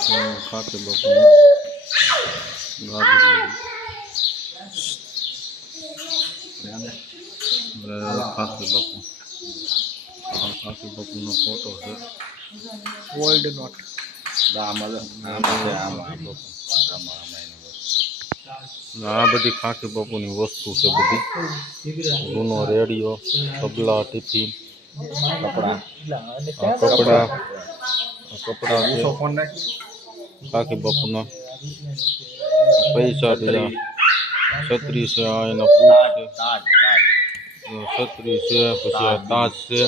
ખાતે બાપુની ગાદી ખાતે બાપુનો ફોટો છે. વર્લ્ડ નોટ આ બધી ખાકી બાપુની વસ્તુ છે. બધી જૂનો રેડિયો, તબલા, ટિફિન, કપડા છે. ખાકી બાપુના પૈસા બીજા છત્રી છે. આ એના બૂટ છે, છત્રી છે, પછી આ તાજ છે,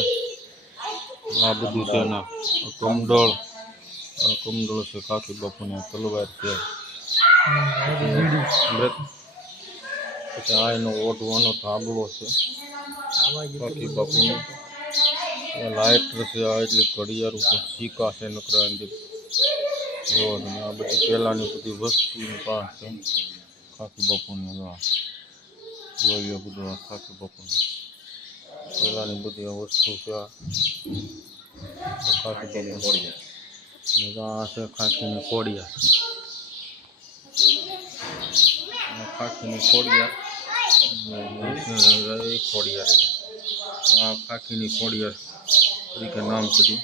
આ બધું છે. એના કમડળ છે. ખાકી બાપુની તલવાર છે. પછી આ એનો ઓઢવાનો ધાબળો છે. ખાકી બાપુની લાઇટર છે. આ એટલી ઘડિયાળ ઉપર સિક્કા છે. નકરા અંદર આ બધી પહેલાની બધી વસ્તુની પાસે છે. ખાકી બાપુની જોઈએ બધું આ ખાકી બાપુની પહેલાની બધી આ વસ્તુ છે. ખાકી બાપુ આ છે ખાકીની કોડિયા. ખાકીની ખોડિયાર આ ખાકીની ખોડિયાર તરીકે નામ સુધી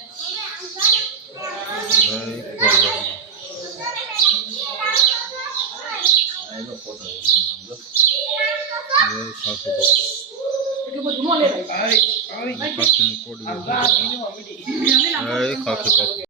ખાકીની ખોડિયાર ખાકી બાપુ.